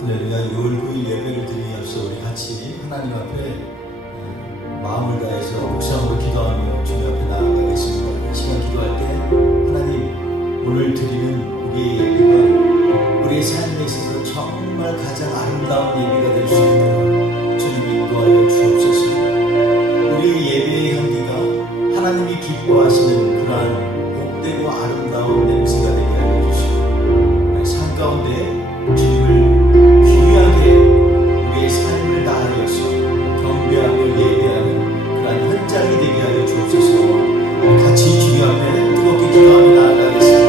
우리가 6월 9일 예배를 드리기 앞서 우리 같이 하나님 앞에 마음을 다해서 묵상으로 기도하며 주님 앞에 나아가겠습니다. 이 시간 기도할 때 하나님, 오늘 드리는 우리의 예배가 우리의 삶에 있어서 정말 가장 아름다운 예배가 될 수 있도록 주님 인도하여 주옵소서. 우리의 예배의 향기가 하나님이 기뻐하시는 그러한 복되고 아름다운 냄새가 되게 하여 주시고, 삶 가운데 주님을 귀하게 우리의 삶을 다하여서 경배하며 예배하는 그러한 현장이 되게 하여 주옵소서. 같이 주님 앞에 뜨겁게 기도하며 나아가겠습니다.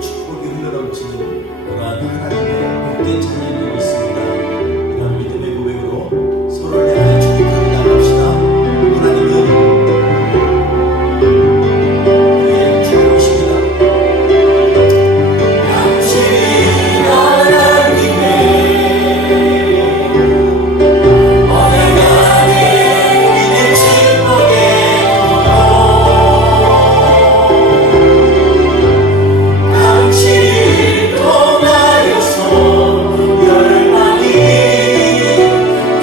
축복이 흘러넘치는 그러한 하나님의 복된 찬양이 있습니다. 이런 믿음의 고백으로 서로를 향하여 축복하며 나갑시다. 하나님은 우리의 주님이십니다. 당신 하나님의 언약 안에 믿음 축복의 당신을 통하여서 열방이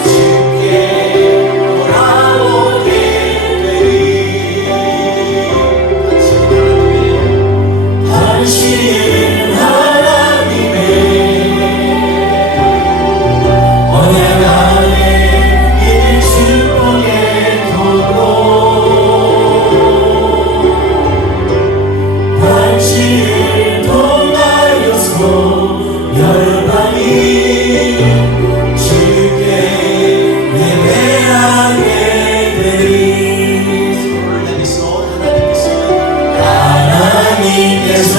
주께 돌아오게 되리. 당신은 하나님의 언약 안에 믿음 축복의 도로 당신을 통하여서 열방이 주께 예배하게 되리. 서로를 향해서 하나님께서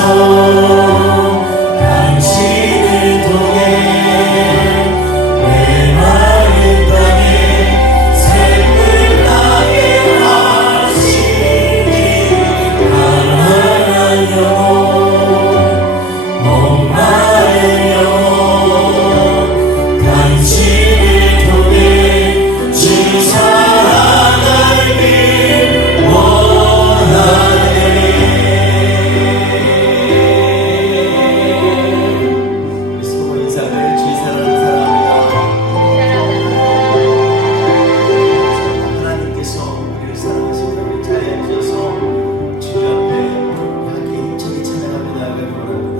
당신을 통해 메마른 땅에 샘을 나게 하시니 가난한 영혼 목마른 영혼 당신을 통해 주 사랑 알길 원하네. 서로 인사를 주의 사랑하는 사람이다. 하나님께서 우리를 사랑하시는 우리 자리에 앉아서 주님 앞에 함께 힘차게 찬양하며 나아가기 원합니다.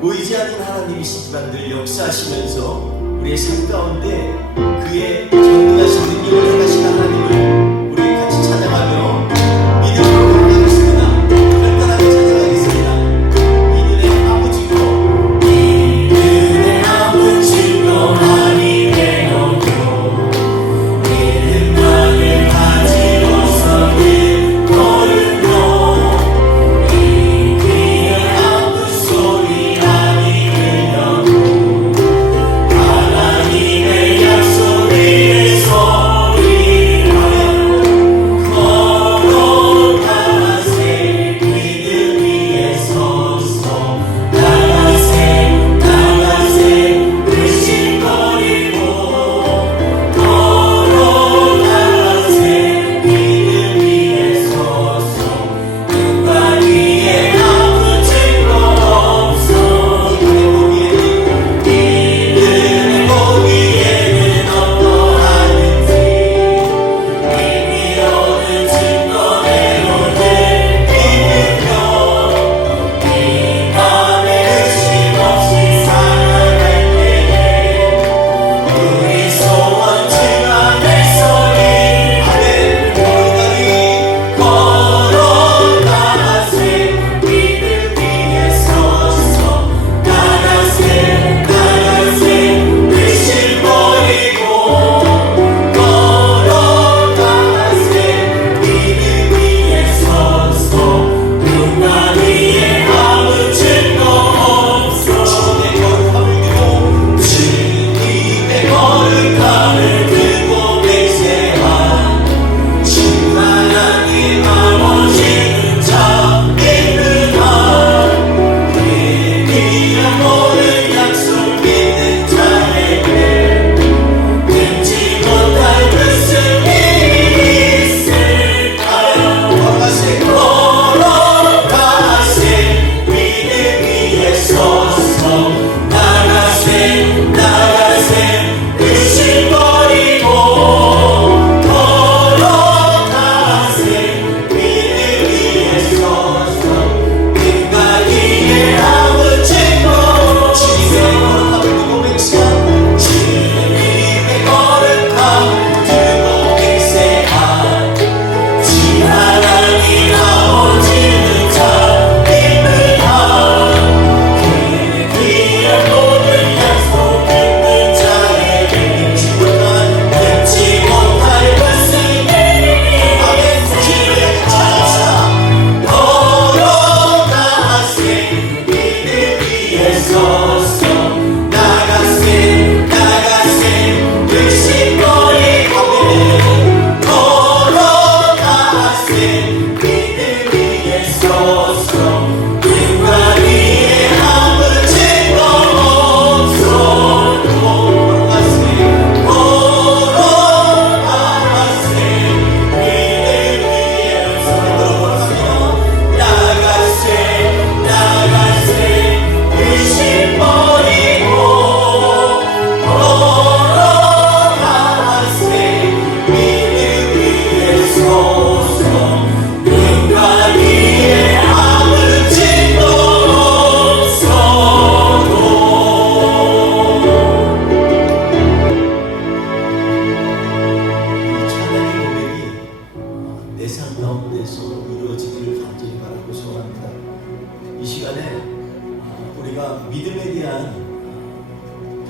보이지 않는 하나님이시지만 늘 역사하시면서 우리의 삶 가운데 그의 전능하신 능력을 행하시는 하나님을 우리 같이 찬양하며 믿음으로 감당하겠습니다. 간단하게 찬양하겠습니다. 이들의 아버지고 이들의 아버지고 많이 되었고 이름만을 가지고서 길 걸음로 이 귀의 아픈 소리 아니 들려도 하나님의 약속 위에 서리라.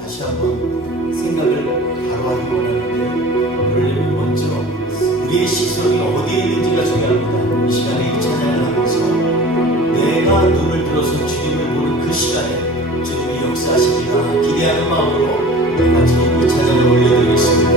다시 한번 생각을 바로 하기 원하는데, 그러려면 먼저 우리의 시선이 어디에 있는지가 중요합니다. 이 시간에 이 찬양을 하면서 내가 눈을 들어서 주님을 보는 그 시간에 주님이 역사하시리라 기대하는 마음으로 같이 이 찬양을 올려드리겠습니다.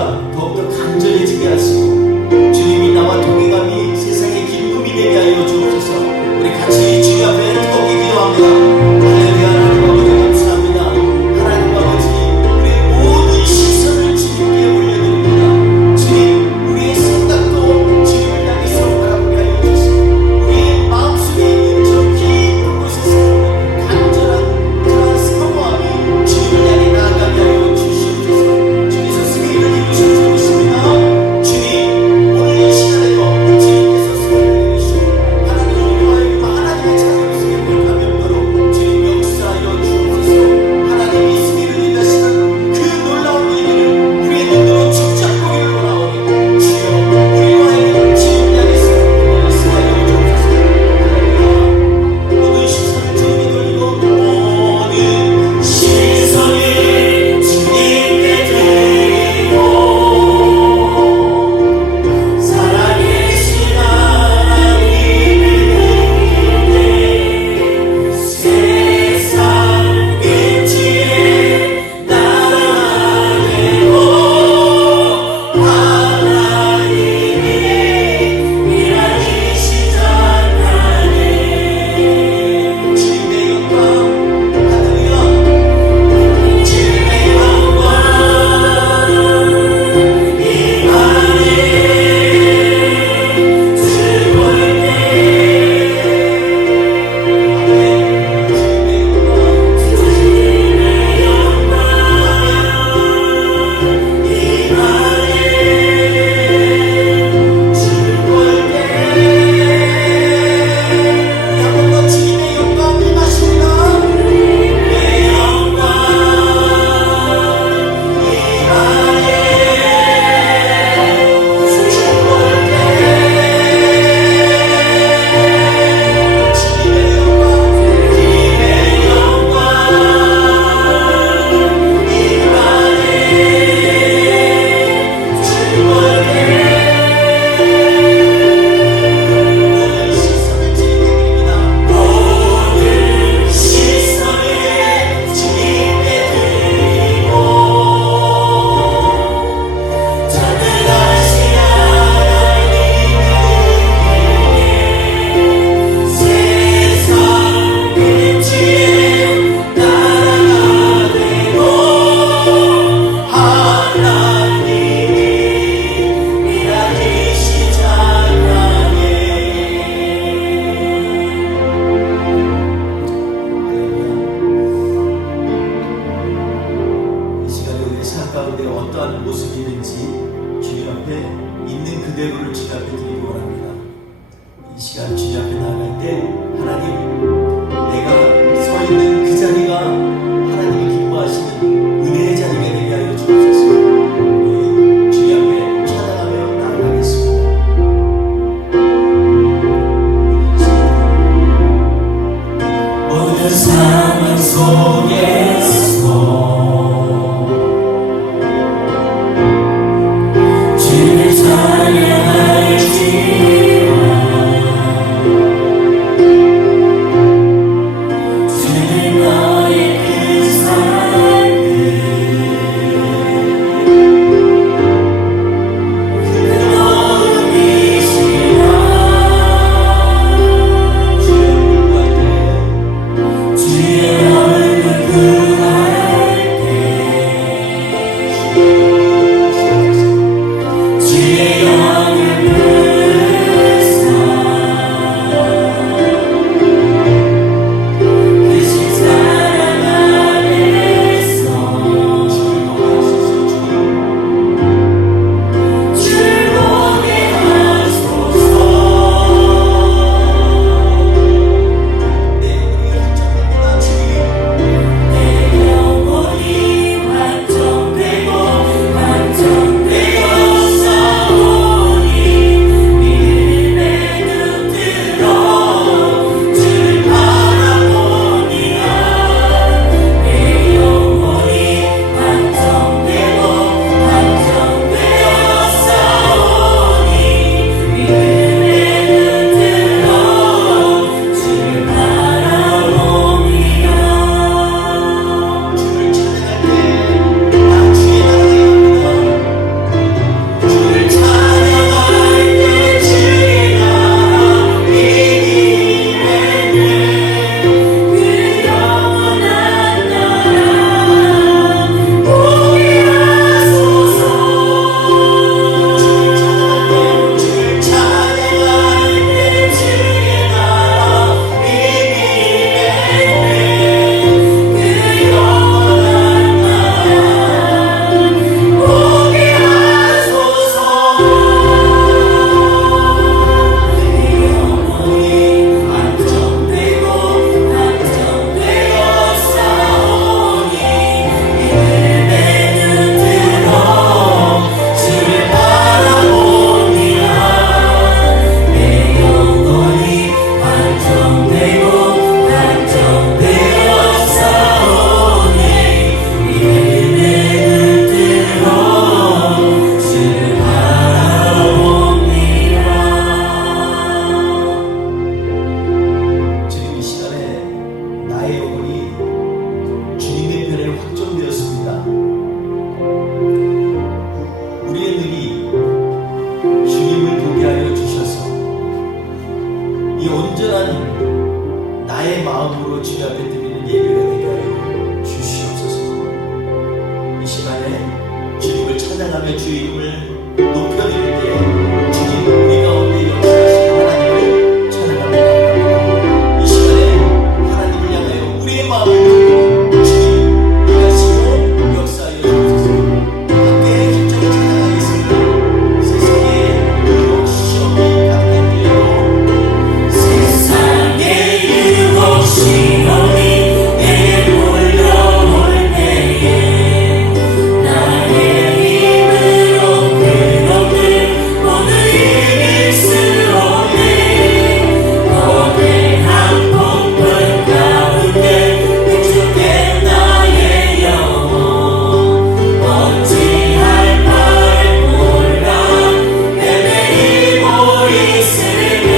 은혜가 더욱더 간절해지게 하시고 주님이 나와 동행함이 세상의 기쁨이 되게 하여 주옵소서. 우리 같이 주님 앞에 뜨겁게 기도합니다. 할렐루야. 하나님 아버지 감사합니다. 하나님 아버지 우리의 모든 시선을 주님께 올려드립니다. 주님 우리의 생각도 주님을 향해서 바라보게 하여 주시고 우리의 마음속에 있는 저 깊은 곳에서 간절한 그런 사모함이 주님을 향해 나아가게 하여 주시옵소서. 주께서 승리를 이루실 줄 믿습니다. 주님 오늘 이 시간에도 주님께서 승리를 이루시고 하나님을 위하여 하나님의 자녀로 승리를 감염으로 주님 역사하여 주옵소서. 하나님이 승리를 인하시는 그 놀라운 일들을 우리의 눈으로 직접 보기를 원하오니 주여 우리와 하여금 주님 향해서 역사하여 주옵소서. 할렐루야. 모든 시선을 주님께 돌리고 모든 시선을 주님께 드리고 살아계신 하나님을 느끼네 세상 끝에 나아가고 하나님이 일하기 시작하네. 주님의 영광 할렐루야. 주님의 영광 이 안에 들어올 때 아멘. 주님의 영광 이 안에 들어올 때 한 번 더 주님의 영광 임하십니다. 주님의 영광 이 안에 들어올 때 주님의 영광 주님의 영광 이 안에 들어올 때 모든 시선을 주님께 드립니다. 모든 시선을 주님께 드리고 자들하신 하나님을 세상 끝에 나아가되고 하나님이 일하기 시작하네. 이 시간에 우리의 삶 가운데 어떠한 모습이든지 주님 앞에 있는 그대로를 주님 앞에 드리기 원합니다. 이 시간 주님 앞에 나아갈 때 하나님 내가 서 있는 그 자리가 하나님이 기뻐하시는 은혜의 자리가 되게 하여 주옵소서. 우리 주님 앞에 찬양하며 나아가겠습니다. 모든 상황 속에서 주를 찬양할지와 찬양하며 주의 이름을 높여드릴 때 주님 우리 가운데 역사하신 하나님을 찬양합니다. 이 시간에 하나님을 향하여 우리의 마음을 들고 주님 일하시고 역사하여 주옵소서. 함께 힘차게 찬양하겠습니다. 세상에 유혹 시험이 가득한 때에도 세상에 유혹 시험이 내게 몰려올 때에 나의 힘으로 그것들 모두 이길 수 없네. 거대한 폭풍 가운데 휘죽게 나의 영혼 어찌할 바를 몰라 헤매이고 있으네.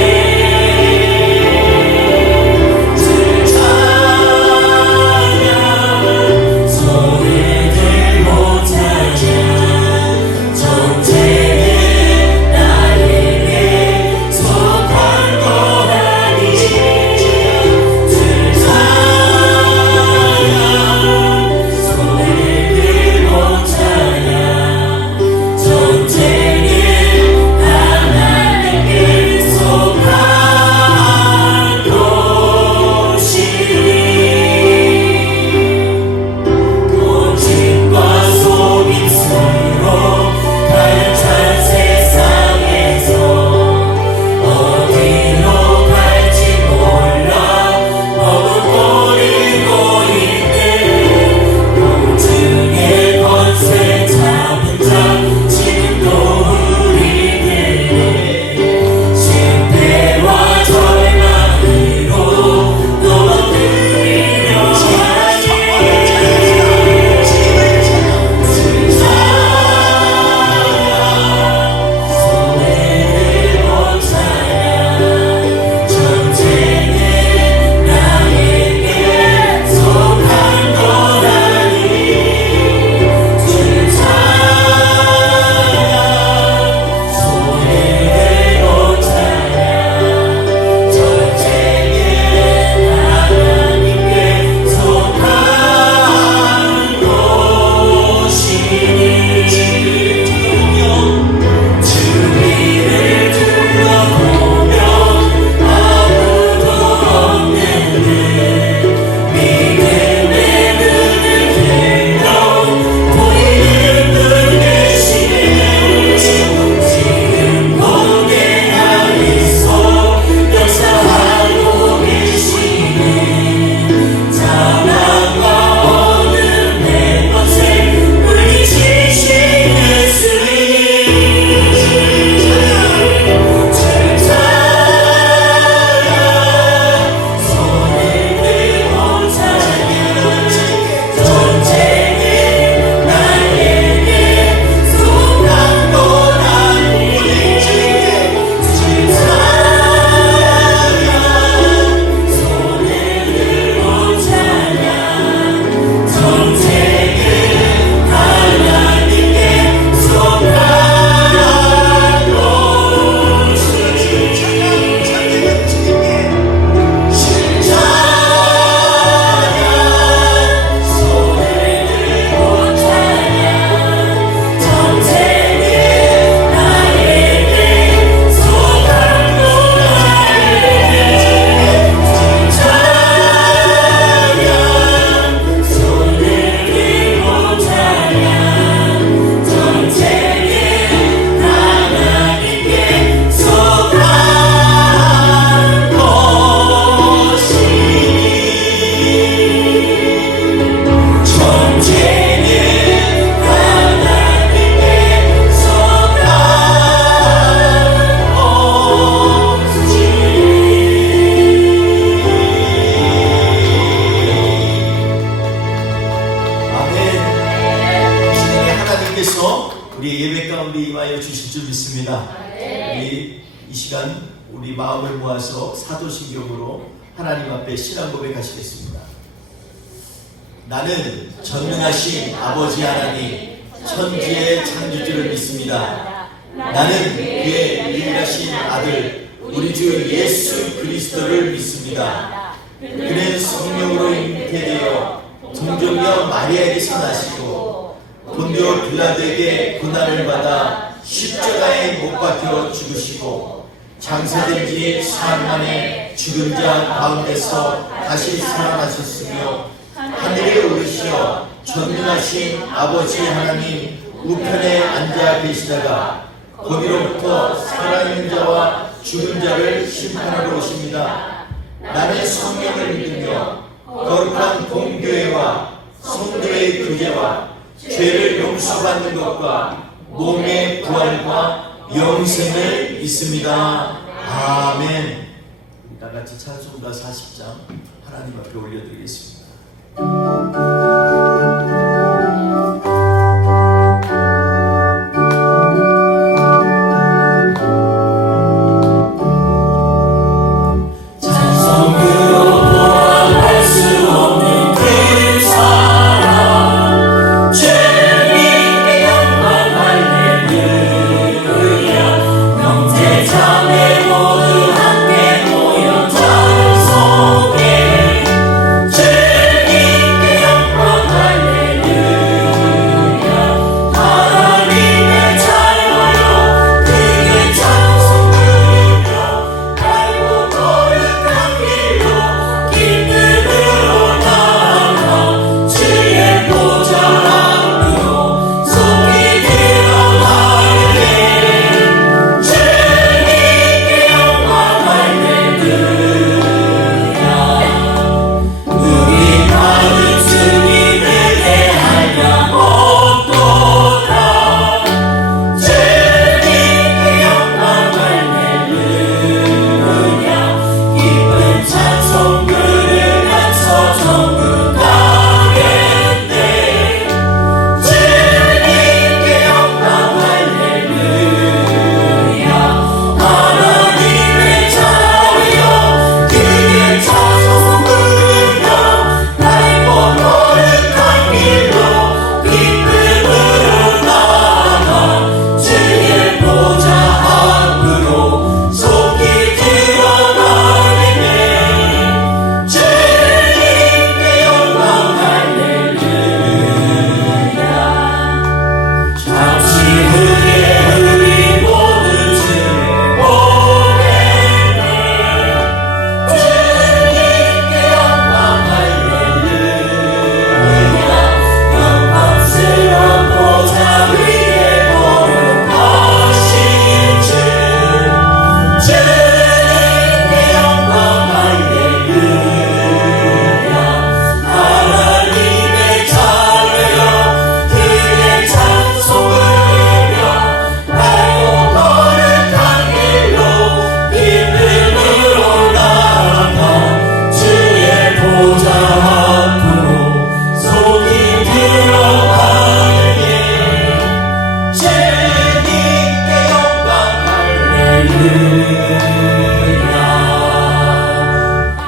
주 찬양 손을 들고 찬양 전쟁은 나에게 속한 거라니. 주 찬양 손을 들고 찬양 전쟁은 하나님께 속한 것이니. 거짓과 속임수로 가득한 세상에서 어디로 갈지 몰라 머뭇거리고 있네. 공중의 권세 잡은 자 지금도 우리들의 실패와 절망으로 넘어뜨리려 하니. 손을 들고 찬양 전쟁은 나에게 속한 거라니. 주 찬양 손을 들고 찬양 전쟁은 하나님께 속한 것이니. 주위를 둘러보면 아무도 없는데 믿음의 눈을 들면 보이는 분 계시네. 지금 공개 안에서 역사하고 계시네. 자랑과 어둠의 권세 물리치신 예수님. 주 찬양 손을 들고 찬양 전쟁은 나에게 속한 거라니. 주 찬양 손을 들고 찬양 전쟁은 하나님께 속한 것이니. 손을 들고 찬양 전쟁은 나에게 속한 거라니. 주 찬양 손을 들고 찬양 전쟁은 하나님께 속한 것이니. 전쟁은 하나님께 속한 것이니. 아멘. 이 시간에 하나님께서 우리 예배 가운데 임하여 주실 줄 믿습니다. 우리 이 시간 우리 마음을 모아서 사도신경으로 하나님 앞에 신앙 고백하시겠습니다. 나는 전능하신 아버지 하나님 천지의 창조주를 믿습니다. 나는 그의 유일하신 아들 우리 주 예수 그리스도를 믿습니다. 그는 성령으로 잉태되어 동정녀 마리아에게서 나시고 본디오 빌라도에게 고난을 받아 십자가에 못 박혀 죽으시고 장사된 지 사흘 만에 죽은 자 가운데서 다시 살아나셨으며 하늘에 오르시어 전능하신 아버지 하나님 우편에 앉아 계시다가 거기로부터 살아있는 자와 죽은 자를 심판하러 오십니다. 나는 성령을 믿으며 거룩한 공교회와 성도의 교제와 죄를 용서받는 것과 몸의 부활과 영생을 믿습니다. 아멘. 다 같이 찬송가 40장 하나님 앞에 올려드리겠습니다.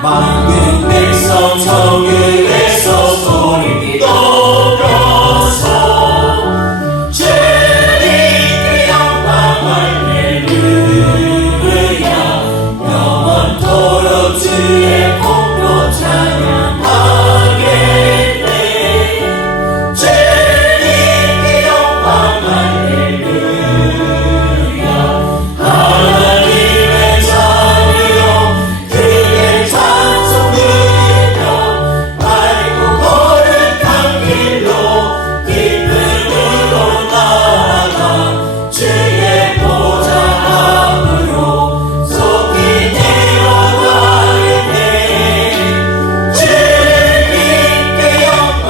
만민 백성 정읍에서 소리 높여서 주님께 영광 할렐루야 영원토록 주의 공로 찬양하겠네 주님께 영광 할렐루야 하나님의 자녀요 그의 찬송 들으며 밝고 거룩한 길로 기쁨으로 나아가 주의 보좌 앞으로 속히 들어가겠네 주님께 영광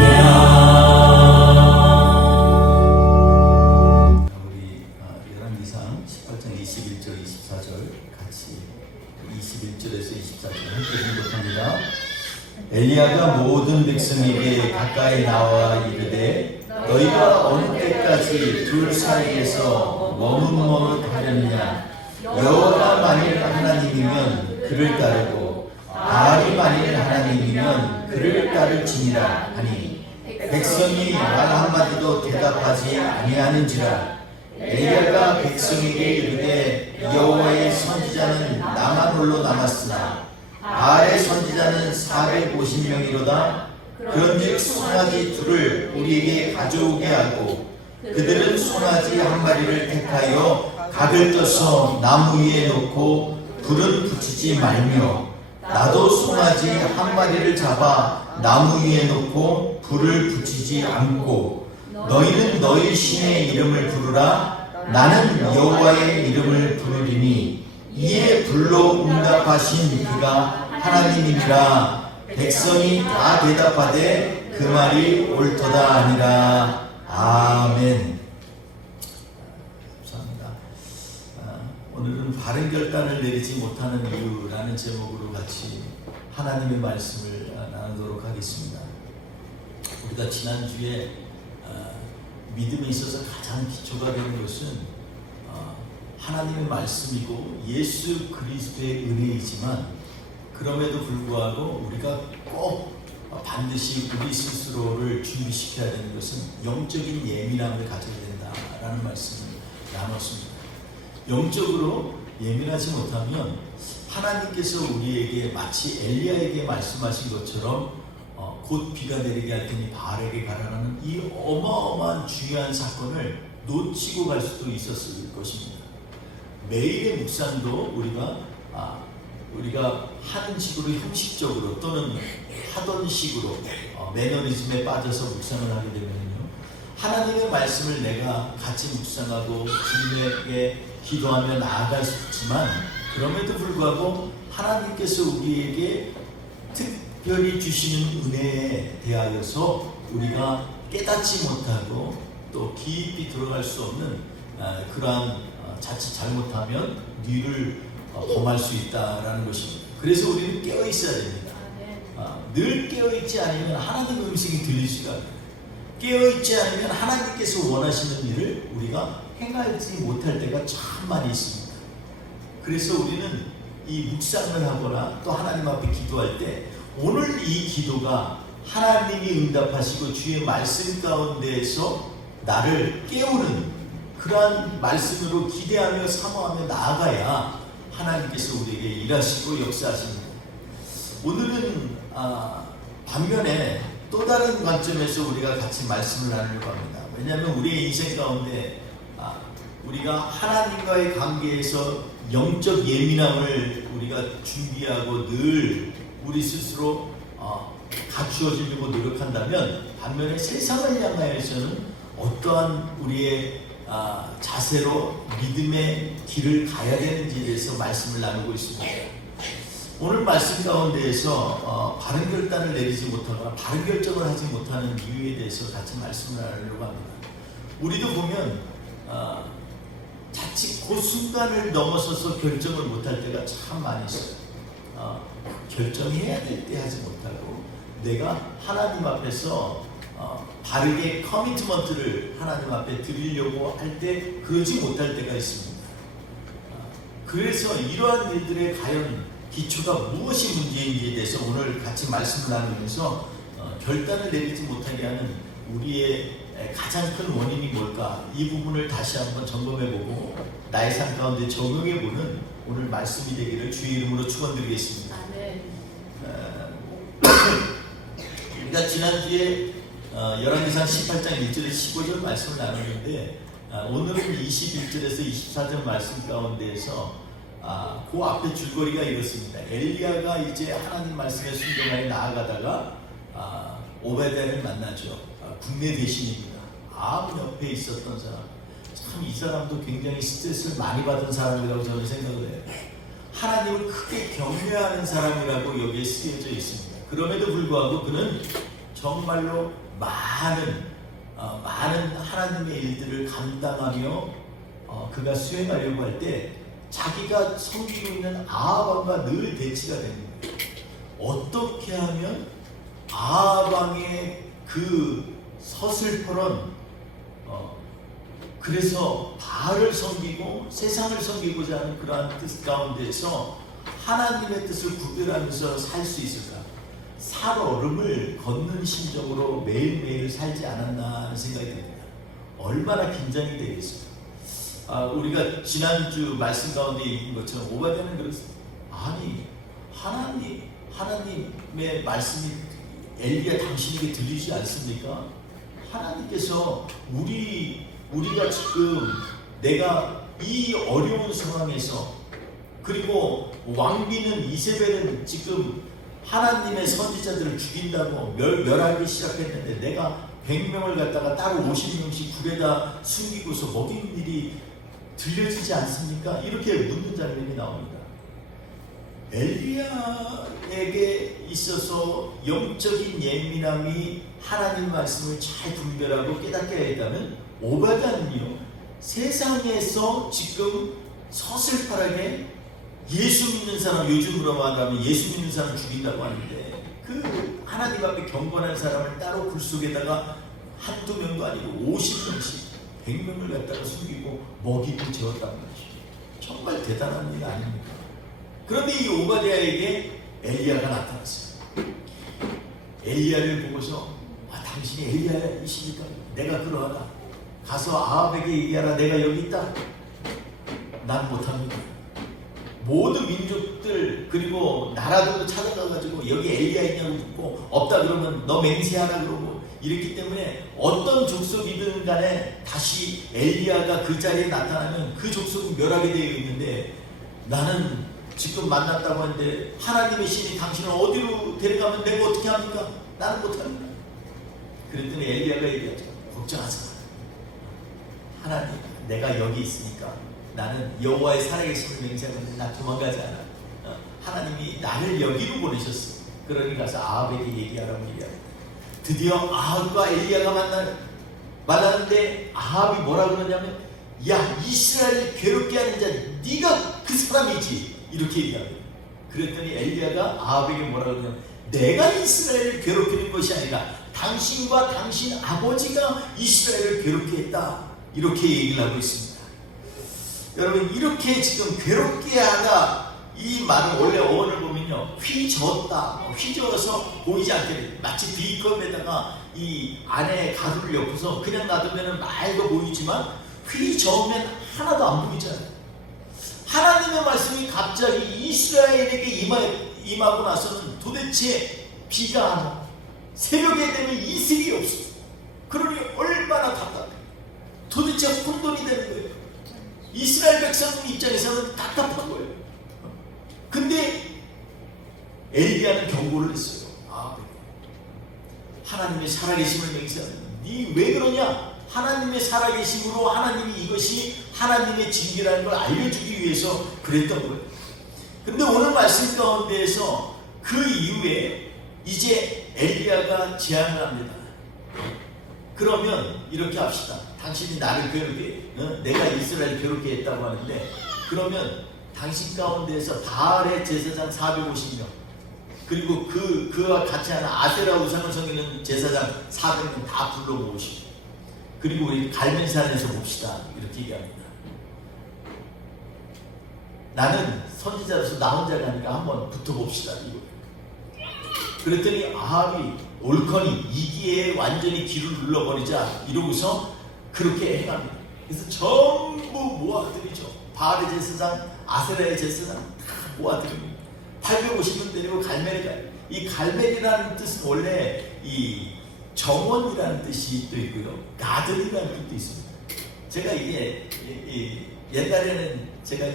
할렐루야. 우리 열왕기상 18장 21절 24절 같이 21절에서 24절 함께 공독합니다. 엘리야가 모든 백성에게 가까이 나와 이르되 너희가 어느 때까지 둘 사이에서 머뭇머뭇하려느냐 여호와가 만일 하나님이면 그를 따르고 바알이 만일 하나님이면 그를 따를지니라 하니 백성이 말 한마디도 대답하지 아니하는지라. 엘리야가 백성에게 이르되 여호와의 선지자는 나만 홀로 남았으나 바알의 선지자는 450명이로다. 그런즉 송아지 둘을 우리에게 가져오게 하고 그들은 송아지 한 마리를 택하여 각을 떠서 나무 위에 놓고 불은 붙이지 말며 나도 송아지 한 마리를 잡아 나무 위에 놓고 불을 붙이지 않고 너희는 너희 신의 이름을 부르라 나는 여호와의 이름을 부르리니 이에 불로 응답하신 그가 하나님이니라. 백성이 다 대답하되 그 말이 옳도다 하니라. 아멘. 감사합니다. 오늘은 바른 결단을 내리지 못하는 이유라는 제목으로 같이 하나님의 말씀을 나누도록 하겠습니다. 우리가 지난주에 믿음에 있어서 가장 기초가 되는 것은 하나님의 말씀이고 예수 그리스도의 은혜이지만 그럼에도 불구하고 우리가 꼭 반드시 우리 스스로를 준비시켜야 되는 것은 영적인 예민함을 가져야 된다라는 말씀을 나눴습니다. 영적으로 예민하지 못하면 하나님께서 우리에게 마치 엘리야에게 말씀하신 것처럼 곧 비가 내리게 할 테니 바알에게 가라는 이 어마어마한 중요한 사건을 놓치고 갈 수도 있었을 것입니다. 매일의 묵상도 우리가 하는 식으로 형식적으로 또는 하던 식으로 매너리즘에 빠져서 묵상을 하게 되면요, 하나님의 말씀을 내가 같이 묵상하고 주님에게 기도하며 나아갈 수 있지만 그럼에도 불구하고 하나님께서 우리에게 특별히 주시는 은혜에 대하여서 우리가 깨닫지 못하고 또 깊이 들어갈 수 없는 그러한 자칫 잘못하면 뉘를 범할 수 있다라는 것입니다. 그래서 우리는 깨어 있어야 됩니다. 늘 깨어 있지 않으면 하나님의 음성이 들릴 수가 없어요. 깨어 있지 않으면 하나님께서 원하시는 일을 우리가 행하지 못할 때가 참 많이 있습니다. 그래서 우리는 이 묵상을 하거나 또 하나님 앞에 기도할 때 오늘 이 기도가 하나님이 응답하시고 주의 말씀 가운데에서 나를 깨우는 그러한 말씀으로 기대하며 사모하며 나아가야 하나님께서 우리에게 일하시고 역사하십니다. 오늘은 반면에 또 다른 관점에서 우리가 같이 말씀을 나누려고 합니다. 왜냐하면 우리의 인생 가운데 우리가 하나님과의 관계에서 영적 예민함을 우리가 준비하고 늘 우리 스스로 갖추어지려고 노력한다면 반면에 세상을 향하여서는 어떠한 우리의 자세로 믿음의 길을 가야 되는지에 대해서 말씀을 나누고 있습니다. 오늘 말씀 가운데에서 바른 결단을 내리지 못하거나 바른 결정을 하지 못하는 이유에 대해서 같이 말씀을 나누려고 합니다. 우리도 보면 자칫 그 순간을 넘어서서 결정을 못할 때가 참 많이 있어요. 결정해야 될 때 하지 못하고 내가 하나님 앞에서 바르게 커미트먼트를 하나님 앞에 드리려고 할 때 그러지 못할 때가 있습니다. 그래서 이러한 일들의 과연 기초가 무엇이 문제인지에 대해서 오늘 같이 말씀을 나누면서 결단을 내리지 못하게 하는 우리의 가장 큰 원인이 뭘까, 이 부분을 다시 한번 점검해보고 나의 삶 가운데 적용해보는 오늘 말씀이 되기를 주의 이름으로 축원드리겠습니다. 우리가 지난주에 열왕기상 18장 1절에서 15절 말씀을 나누는데 오늘은 21절에서 24절 말씀 가운데에서 그 앞에 줄거리가 이렇습니다. 엘리야가 이제 하나님 말씀에 순종하여 나아가다가 오베델을 만나죠. 국내 대신입니다. 아합 옆에 있었던 사람, 참 이 사람도 굉장히 스트레스를 많이 받은 사람이라고 저는 생각을 해요. 하나님을 크게 경외하는 사람이라고 여기에 쓰여져 있습니다. 그럼에도 불구하고 그는 정말로 많은 하나님의 일들을 감당하며 그가 수행하려고 할 때 자기가 섬기고 있는 아합 왕과 늘 대치가 됩니다. 어떻게 하면 아합 왕의 그 서슬퍼런 그래서 바알을 섬기고 세상을 섬기고자 하는 그러한 뜻 가운데서 하나님의 뜻을 구별하면서 살 수 있을까? 살얼음을 걷는 심정으로 매일매일 살지 않았나 하는 생각이 듭니다. 얼마나 긴장이 되겠어요. 우리가 지난주 말씀 가운데 읽은 것처럼 오바댜는 그렇습니다. 아니 하나님의 말씀이 엘리야 당신에게 들리지 않습니까? 하나님께서 우리가 지금 내가 이 어려운 상황에서, 그리고 왕비는 이세벨은 지금 하나님의 선지자들을 죽인다고 멸하기 시작했는데 내가 100명을 갖다가 따로 50명씩 굴에다 숨기고서 먹이는 일이 들려지지 않습니까? 이렇게 묻는 장면이 나옵니다. 엘리야에게 있어서 영적인 예민함이 하나님 말씀을 잘 분별하고 깨닫게 했다면, 오바댜는요 세상에서 지금 서슬퍼하게 예수 믿는 사람, 요즘으로 말하면 예수 믿는 사람 죽인다고 하는데, 그 하나님 앞에 경건한 사람을 따로 굴 속에다가 한두 명도 아니고 50명씩 100명을 갖다가 숨기고 먹이고 재웠단 말이죠. 정말 대단한 일 아닙니까? 그런데 이 오바댜에게 엘리야가 나타났어요. 엘리야를 보고서 당신이 엘리야이십니까? 내가 그러하다. 가서 아합에게 얘기하라. 내가 여기 있다. 난 못합니다. 모든 민족들 그리고 나라들도 찾아가가지고 여기 엘리야 있냐고 묻고 없다 그러면 너 맹세하라 그러고, 이렇기 때문에 어떤 족속이든 간에 다시 엘리야가 그 자리에 나타나면 그 족속은 멸하게 되어 있는데, 나는 지금 만났다고 하는데 하나님의 신이 당신을 어디로 데려가면 내가 어떻게 합니까? 나는 못합니다. 그랬더니 엘리야가 얘기하죠. 걱정하지 마. 하나님, 내가 여기 있으니까 나는 여호와의 살아계심을 맹세하는데 나 도망가지 않아. 하나님이 나를 여기로 보내셨어. 그러니 가서 아합에게 얘기하라고 얘기합니다. 드디어 아합과 엘리야가 만나는데 아합이 뭐라 그러냐면, 야, 이스라엘을 괴롭게 하는 자 네가 그 사람이지, 이렇게 얘기합니다. 그랬더니 엘리야가 아합에게 뭐라 그러냐면, 내가 이스라엘을 괴롭히는 것이 아니라 당신과 당신 아버지가 이스라엘을 괴롭게 했다, 이렇게 얘기를 하고 있습니다. 여러분, 이렇게 지금 괴롭게 하다, 이 말은 원래 어원을 보면요 휘저었다, 휘저어서 보이지 않게 돼. 마치 B컵에다가 이 안에 가루를 엮어서 그냥 놔두면 맑아 보이지만 휘저으면 하나도 안 보이잖아요. 하나님의 말씀이 갑자기 이스라엘에게 임하고 나서는 도대체 비가 안 와. 새벽에 되면 이슬이 없어. 그러니 얼마나 답답해. 도대체 혼돈이 되는 거예요. 이스라엘 백성 입장에서는 답답한 거예요. 근데 엘리야는 경고를 했어요. 하나님의 살아계심을 맹세하는, 니 왜 그러냐? 하나님의 살아계심으로 하나님이 이것이 하나님의 징계라는 걸 알려주기 위해서 그랬던 거예요. 근데 오늘 말씀 가운데에서 그 이후에 이제 엘리야가 제안을 합니다. 그러면 이렇게 합시다. 당신이 나를 괴롭게, 내가 이스라엘 괴롭게 했다고 하는데, 그러면 당신 가운데에서 바알의 제사장 450명, 그리고 그와 같이 하는 아세라 우상을 섬기는 제사장 400명 다 불러 모으시고, 그리고 우리 갈멜산에서 봅시다, 이렇게 얘기합니다. 나는 선지자로서 나 혼자 가니까 한번 붙어봅시다, 이거. 그랬더니 아합이 옳거니 이기에 완전히 귀를 눌러버리자, 이러고서 그렇게 행합니다. 그래서 전부 모아들이죠. 바알의 제사장, 아세라의 제사장 다 모아들입니다. 850명 데리고 갈멜에 가요. 이 갈멜이라는 뜻은 원래 이 정원이라는 뜻이 또 있고요, 가든이라는 뜻도 있습니다. 제가 이게 옛날에는 제가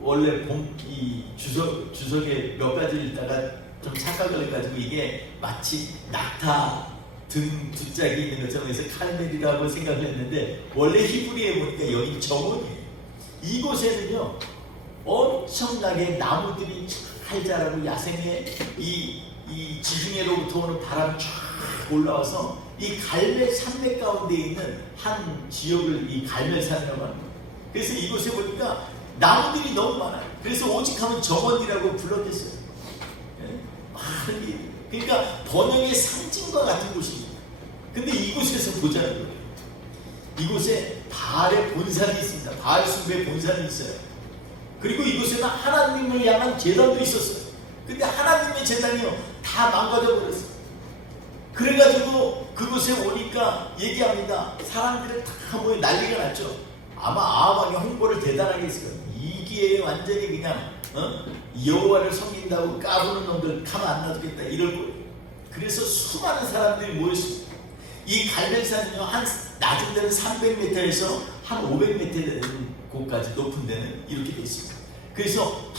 원래 이 주석에 몇 가지를 읽다가 좀 착각을 해가지고 이게 마치 낙타 두 짝이 있는 것처럼 해서 칼멜이라고 생각을 했는데, 원래 히브리에 보니까 여기 정원이에요. 이곳에는요 엄청나게 나무들이 잘 자라고, 야생에 이 지중해로부터 오는 바람이 쫙 올라와서 이 갈멜 산맥 가운데 있는 한 지역을 이 갈멜산이라고 하는 거예요. 그래서 이곳에 보니까 나무들이 너무 많아요. 그래서 오직하면 정원이라고 불렀겠어요. 그러니까 번영의 상징과 같은 곳입니다. 근데 이곳에서 보자는 거예요. 이곳에 바알의 본산이 있습니다. 바알 숭배의 본산이 있어요. 그리고 이곳에는 하나님을 향한 제단도 있었어요. 근데 하나님의 제단이요 다 망가져 버렸어요. 그래가지고 그곳에 오니까 얘기합니다. 사람들을 다 모여 난리가 났죠. 아마 아합왕이 홍보를 대단하게 했어요. 이기에 완전히 그냥 여호와를 섬긴다고 까부는 놈들 가만 안 놔두겠다, 이럴 거예요. 그래서 수많은 사람들이 모였습니다. 이 갈멜산은요, 한 낮은 데는 300m에서 한 500m 되는 곳까지 높은 데는 이렇게 되어 있습니다. 그래서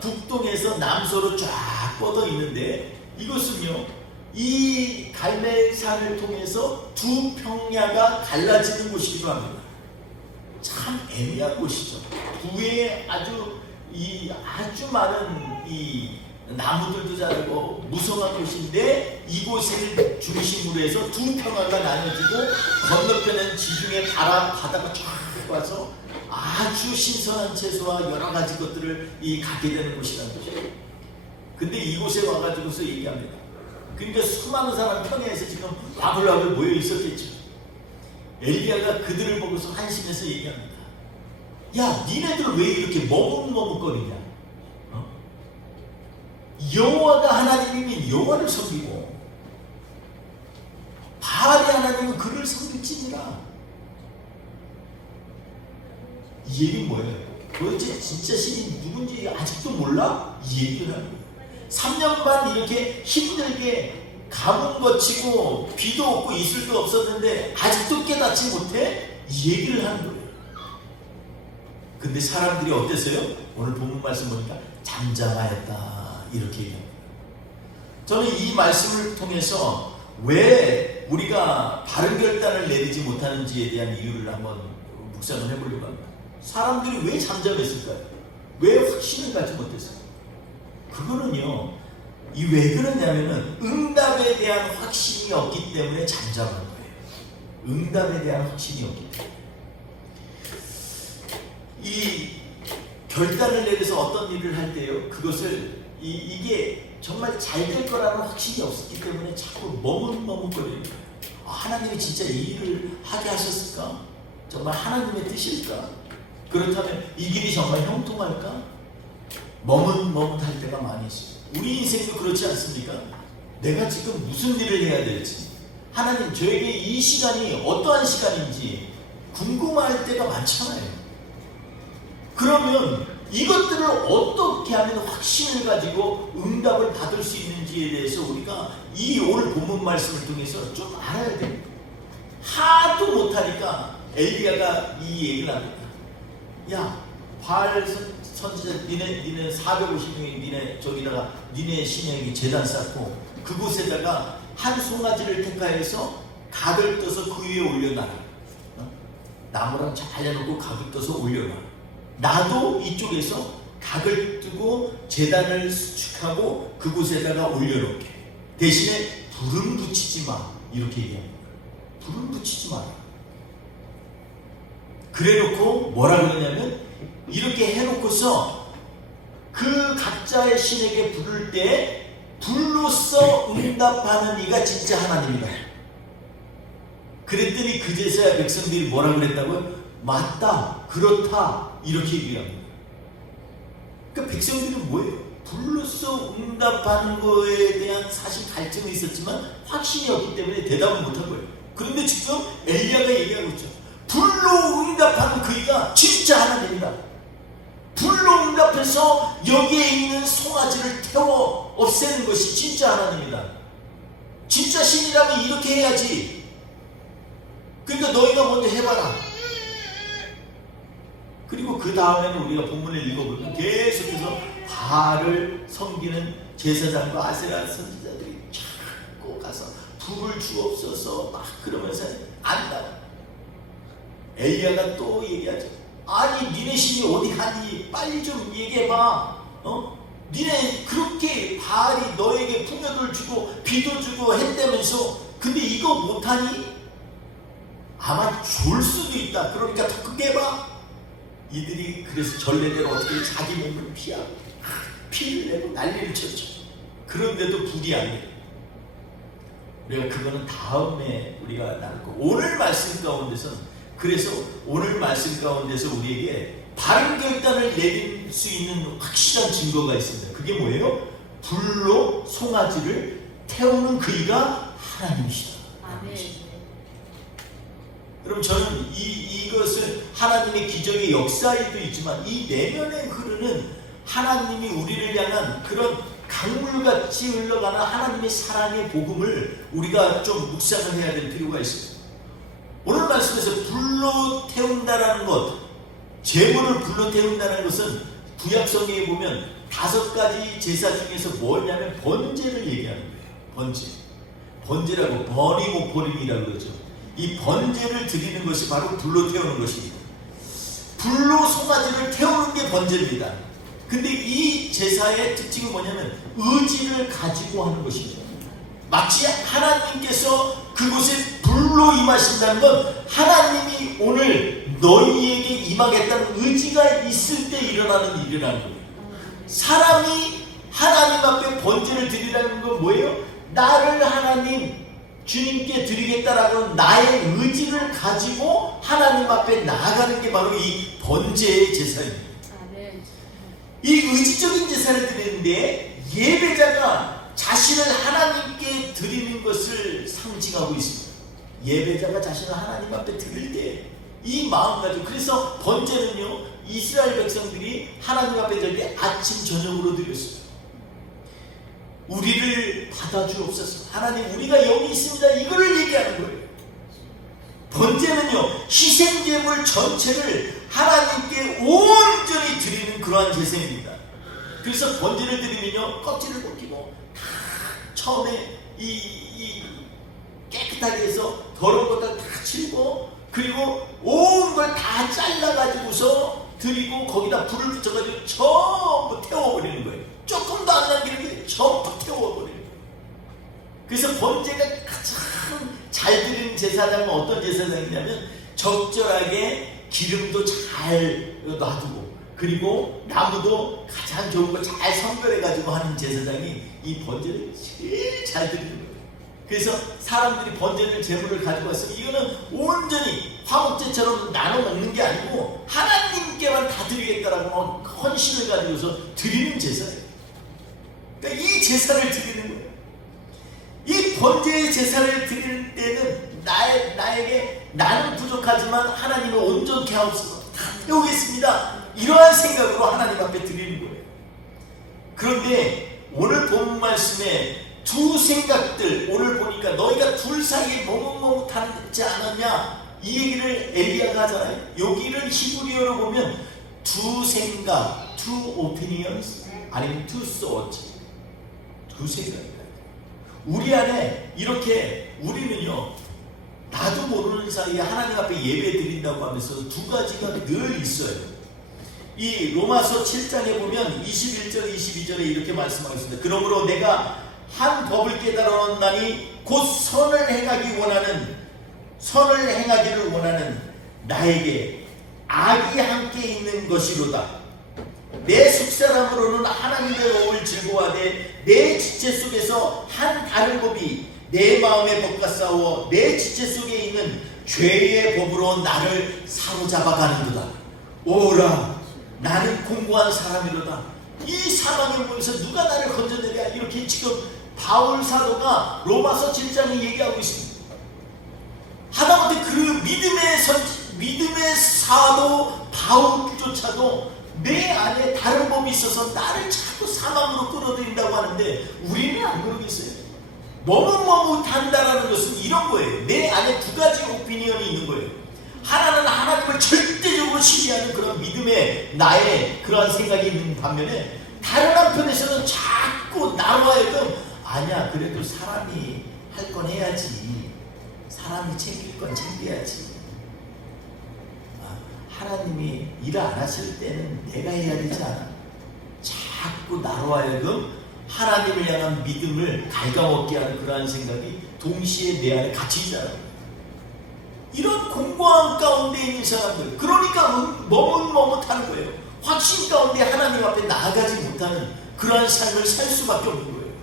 북동에서 남서로 쫙 뻗어 있는데, 이것은요, 이 갈멜산을 통해서 두 평야가 갈라지는 곳이기도 합니다. 참 애매한 곳이죠. 부에 아주 많은 이 나무들도 자라고 무성한 곳인데, 이곳을 중심으로 해서 두 평야가 나눠지고 건너편은 지중해 바다가 쫙 와서 아주 신선한 채소와 여러 가지 것들을 갖게 되는 곳이라는 거죠. 근데 이곳에 와가지고서 얘기합니다. 그러니까 수많은 사람 평야에서 지금 와글와글 모여 있었겠죠. 엘리야가 그들을 보고서 한심해서 얘기합니다. 야, 니네들 왜 이렇게 머뭇머뭇거리냐? 여호와가 하나님이면 여호와를 섬기고, 바알이 하나님은 그를 섬길지니라. 이 얘기는 뭐예요? 도대체 진짜 신이 누군지 아직도 몰라? 이 얘기를 하는 거예요. 3년 반 이렇게 힘들게 가뭄 거치고 비도 없고 이슬도 없었는데 아직도 깨닫지 못해? 이 얘기를 하는 거예요. 근데 사람들이 어땠어요? 오늘 본문 말씀 보니까 잠잠하였다, 이렇게 얘기합니다. 저는 이 말씀을 통해서 왜 우리가 바른 결단을 내리지 못하는지에 대한 이유를 한번 묵상을 해보려고 합니다. 사람들이 왜 잠잠했을까요? 왜 확신을 갖지 못했을까요? 그거는요, 왜 그러냐면은 응답에 대한 확신이 없기 때문에 잠잠한 거예요. 응답에 대한 확신이 없기 때문에. 이 결단을 내려서 어떤 일을 할 때요, 그것을 이게 정말 잘 될 거라는 확신이 없었기 때문에 자꾸 머뭇머뭇거리는 거예요. 하나님이 진짜 이 일을 하게 하셨을까? 정말 하나님의 뜻일까? 그렇다면 이 길이 정말 형통할까? 머뭇머뭇할 때가 많이 있어요. 우리 인생도 그렇지 않습니까? 내가 지금 무슨 일을 해야 될지, 하나님 저에게 이 시간이 어떠한 시간인지 궁금할 때가 많잖아요. 그러면 이것들을 어떻게 하면 확신을 가지고 응답을 받을 수 있는지에 대해서 우리가 이 오늘 본문 말씀을 통해서 좀 알아야 됩니다. 하도 못하니까 엘리야가 이 얘기를 합니다. 야, 바알 선지자, 니네 450명이 니네 신에게 제단 쌓고 그곳에다가 한 송아지를 택하여서 각을 떠서 그 위에 올려놔라. 나무랑 잘 해놓고 각을 떠서 올려놔라. 나도 이쪽에서 각을 뜨고 제단을 수축하고 그곳에다가 올려놓게. 대신에 불은 붙이지 마, 이렇게 얘기합니다. 불은 붙이지 마라. 그래놓고 뭐라 그러냐면, 이렇게 해놓고서 그 각자의 신에게 부를 때 불로써 응답하는 이가 진짜 하나님이다. 그랬더니 그제서야 백성들이 뭐라 그랬다고요? 맞다, 그렇다, 이렇게 얘기합니다. 그러니까 백성들은 뭐예요? 불로써 응답하는 거에 대한 사실 갈증이 있었지만 확신이 없기 때문에 대답을 못한 거예요. 그런데 지금 엘리야가 얘기하고 있죠. 불로 응답하는 그이가 진짜 하나님이다. 불로 응답해서 여기에 있는 송아지를 태워 없애는 것이 진짜 하나님이다. 진짜 신이라면 이렇게 해야지. 그러니까 너희가 먼저 해봐라. 그리고 그 다음에는 우리가 본문을 읽어보면 계속해서 바알을 섬기는 제사장과 아세라 선지자들이 자꾸 가서 불을 주옵소서 막 그러면서 안 나와. 엘리야가 또 얘기하죠. 아니, 니네 신이 어디 가니? 빨리 좀 얘기해봐. 니네 그렇게 바알이 너에게 풍요를 주고 비도 주고 했다면서, 근데 이거 못하니? 아마 줄 수도 있다. 그러니까 더 크게 해봐. 이들이 그래서 전례대로 어떻게 자기 몸을 피하고 피를 내고 난리를 쳤죠. 그런데도 불이 안 돼요. 우리가 그거는 다음에 우리가 나눌 거고, 오늘 말씀 가운데서는, 그래서 오늘 말씀 가운데서 우리에게 바른 결단을 내릴 수 있는 확실한 증거가 있습니다. 그게 뭐예요? 불로 송아지를 태우는 그이가 하나님이시다. 아멘. 그럼 저는 이것을 하나님의 기적의 역사에도 있지만 이 내면에 흐르는 하나님이 우리를 향한 그런 강물같이 흘러가는 하나님의 사랑의 복음을 우리가 좀 묵상을 해야 될 필요가 있습니다. 오늘 말씀에서 불로 태운다라는 것, 제물을 불로 태운다는 것은 구약성경에 보면 5가지 제사 중에서 뭐냐면 번제를 얘기하는 거예요. 번제. 번제라고 버닝 오퍼링이라고 그러죠. 이 번제를 드리는 것이 바로 불로 태우는 것입니다. 불로 송아지를 태우는 게 번제입니다. 근데 이 제사의 특징은 뭐냐면 의지를 가지고 하는 것입니다. 마치 하나님께서 그곳에 불로 임하신다는 건 하나님이 오늘 너희에게 임하겠다는 의지가 있을 때 일어나는 일이라는 거예요. 사람이 하나님 앞에 번제를 드리라는 건 뭐예요? 나를 하나님 주님께 드리겠다라는 나의 의지를 가지고 하나님 앞에 나아가는 게 바로 이 번제의 제사입니다. 이 의지적인 제사를 드리는데 예배자가 자신을 하나님께 드리는 것을 상징하고 있습니다. 예배자가 자신을 하나님 앞에 드릴 때 이 마음 가지고, 그래서 번제는요 이스라엘 백성들이 하나님 앞에 드릴 때 아침 저녁으로 드렸어요. 우리를 받아주옵소서, 하나님 우리가 여기 있습니다, 이거를 얘기하는 거예요. 번제는요 희생제물 전체를 하나님께 온전히 드리는 그러한 제사입니다. 그래서 번제를 드리면요 껍질을 벗기고 다 처음에 이 깨끗하게 해서 더러운 것들 다 치우고, 그리고 온 걸 다 잘라가지고서 드리고 거기다 불을 붙여가지고 전부 태워버리는 거예요. 조금도 안 남기는 게 전부 태워버리는 거예요. 그래서 번제가 가장 잘 드리는 제사장은 어떤 제사장이냐면 적절하게 기름도 잘 놔두고, 그리고 나무도 가장 좋은 거 잘 선별해가지고 하는 제사장이 이 번제를 제일 잘 드리는 거예요. 그래서 사람들이 번제를 제물을 가지고 왔으면 이거는 온전히 화목제처럼 나눠 먹는 게 아니고 하나님께만 다 드리겠다라고 헌신을 가지고서 드리는 제사예요. 그러니까 이 제사를 드리는 거예요. 이 번제의 제사를 드릴 때는 나에게 나는 부족하지만 하나님을 온전케 하옵소서, 다 태우겠습니다, 이러한 생각으로 하나님 앞에 드리는 거예요. 그런데 오늘 본 말씀에 두 생각들, 오늘 보니까 너희가 둘 사이에 머뭇머뭇하지 않았냐, 이 얘기를 엘리야가 하잖아요. 여기를 히브리어로 보면 두 생각, two opinions, 아니면 two thoughts, 두 생각이다. 우리 안에 이렇게 우리는요 나도 모르는 사이에 하나님 앞에 예배 드린다고 하면서 두 가지가 늘 있어요. 이 로마서 7장에 보면 21절 22절에 이렇게 말씀하겠습니다. 그러므로 내가 한 법을 깨달았나니 곧 선을 행하기를 원하는 나에게 악이 함께 있는 것이로다. 내 속사람으로는 하나님의 법을 즐거워하되 내 지체 속에서 한 다른 법이 내 마음의 법과 싸워 내 지체 속에 있는 죄의 법으로 나를 사로잡아가는도다. 오라, 나는 공고한 사람이로다. 이 사망을 보면서 누가 나를 건져내랴, 이렇게 지금 바울 사도가 로마서 7장에 얘기하고 있습니다. 하다못해 그 믿음의 사도 바울조차도 내 안에 다른 법이 있어서 나를 자꾸 사망으로 끌어들인다고 하는데 우리는 안 그러겠어요. 머뭇머뭇한다라는 것은 이런 거예요. 내 안에 두 가지 오피니언이 있는 거예요. 하나는 하나님을 절대적으로 신뢰하는 그런 믿음의 나의 그러한 생각이 있는 반면에, 다른 한편에서는 자꾸 나로 하여금 아니야, 그래도 사람이 할 건 해야지, 사람이 챙길 건 챙겨야지, 하나님이 일 안 하실 때는 내가 해야 되지 않아, 자꾸 나로 하여금 하나님을 향한 믿음을 갉아먹게 하는 그러한 생각이 동시에 내 안에 같이 있잖아요. 이런 공고함 가운데 있는 사람들, 그러니까 머뭇머뭇하는 거예요. 확신 가운데 하나님 앞에 나아가지 못하는 그러한 삶을 살 수밖에 없는 거예요.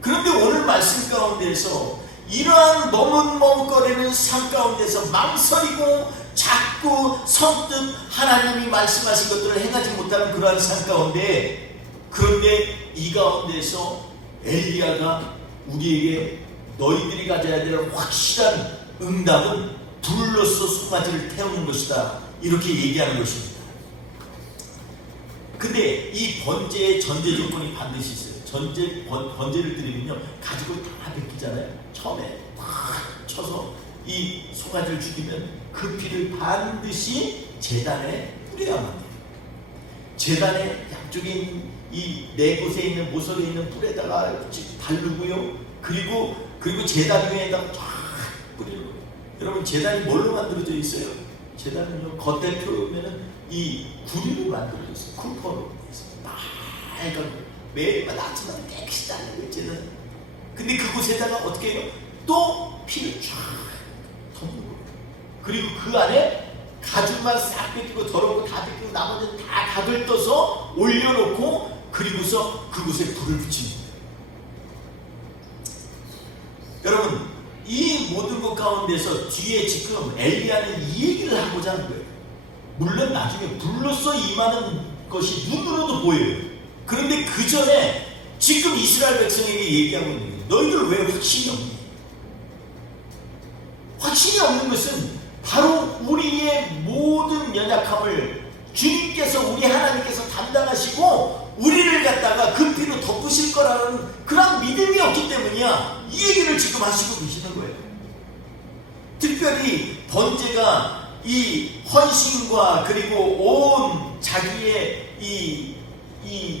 그런데 오늘 말씀 가운데서 이러한 머뭇머뭇거리는 삶 가운데서 망설이고 자꾸 선뜻 하나님이 말씀하신 것들을 행하지 못하는 그러한 삶 가운데, 그런데 이 가운데서 엘리야가 우리에게 너희들이 가져야 될 확실한 응답은 불로서 송아지를 태우는 것이다, 이렇게 얘기하는 것입니다. 근데 이 번제의 전제 조건이 반드시 있어요. 번제를 드리면요 가지고 다 벗기잖아요. 처음에 탁 쳐서 이 송아지를 죽이면 그 피를 반드시 제단에 뿌려야만 돼요. 제단의 양쪽에 있는 이 네 곳에 있는 모서리에 있는 뿔에다가 바르고요. 그리고 제단 위에다가 쫙 뿌리는 거예요. 여러분 제단이 뭘로 만들어져 있어요? 제단은요 겉에 표면은 이 구리로 만들어져 있어요. 쿠퍼로 빨간 거. 매일마다 아침마다 깨끗이 닦는 거예요. 제단. 근데 그곳에다가 어떻게 해요? 또 피를 쫙 덮는 거예요. 그리고 그 안에 가죽만 싹 벗기고 더러운 거 다 벗기고 나머지는 다 각을 떠서 올려놓고 그리고서 그곳에 불을 붙이는 거예요. 여러분 이 모든 것 가운데서 뒤에 지금 엘리야는 이 얘기를 하고자 하는 거예요. 물론 나중에 불로써 임하는 것이 눈으로도 보여요. 그런데 그 전에 지금 이스라엘 백성에게 얘기하고 있는 거예요. 너희들 왜 확신이 없니? 확신이 없는 것은 바로 우리의 모든 연약함을 주님께서 우리 하나님께서 담당하시고 우리를 갖다가 그 피로 덮으실 거라는 그런 믿음이 없기 때문이야. 이 얘기를 지금 하시고 계시는 거예요. 특별히 번제가 이 헌신과 그리고 온 자기의 이